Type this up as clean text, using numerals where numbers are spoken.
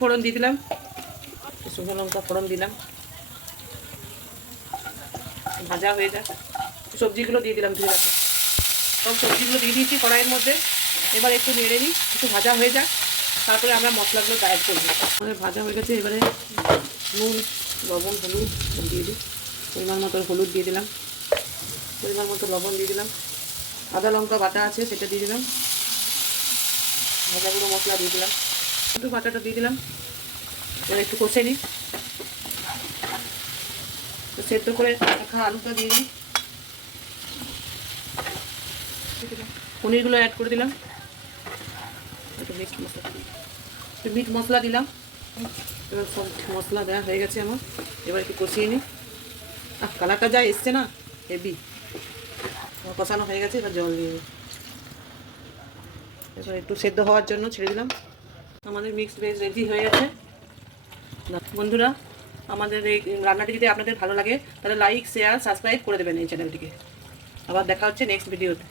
ফোড়ন দিয়ে দিলাম, শুকনো লঙ্কা ফোড়ন দিলাম, ভাজা হয়ে যাক। সবজিগুলো দিয়ে দিলাম ধুয়ে রাখা, সব সবজিগুলো দিয়ে দিয়েছি কড়াইয়ের মধ্যে। এবার একটু নেড়ে নিই, একটু ভাজা হয়ে যাক, তারপরে আমরা মশলাগুলো অ্যাড করবো। আমাদের ভাজা হয়ে গেছে, এবারে নুন, লবণ, হলুদ দিয়ে দিই। পরিমাণ মতো হলুদ দিয়ে দিলাম, পরিমাণ মতো লবণ দিয়ে দিলাম, আদা লঙ্কা বাটা আছে সেটা দিয়ে দিলাম, ভাজাগুলো মশলা দিয়ে দিলাম, একটু বাটাটা দিয়ে দিলাম। এবার একটু কষে নিই, সেদ্ধ করে রাখা আলুটা দিয়ে দিই, পনিরগুলো অ্যাড করে দিলাম, একটু মিট মশলা দিলাম। এবার সব মশলা দেওয়া হয়ে গেছে আমার, এবার একটু কষিয়ে নিই। কালারটা যা এসছে না, হেভি। কষানো হয়ে গেছে, এবার জল দিয়ে দিই। এবার একটু সেদ্ধ হওয়ার জন্য ছেড়ে দিলাম। আমাদের মিক্সড ভেজ রেডি হয়ে গেছে। বন্ধুরা, আমাদের এই রান্নাটি যদি আপনাদের ভালো লাগে তাহলে লাইক, শেয়ার, সাবস্ক্রাইব করে দেবেন এই চ্যানেলটিকে। আবার দেখা হচ্ছে নেক্সট ভিডিওতে।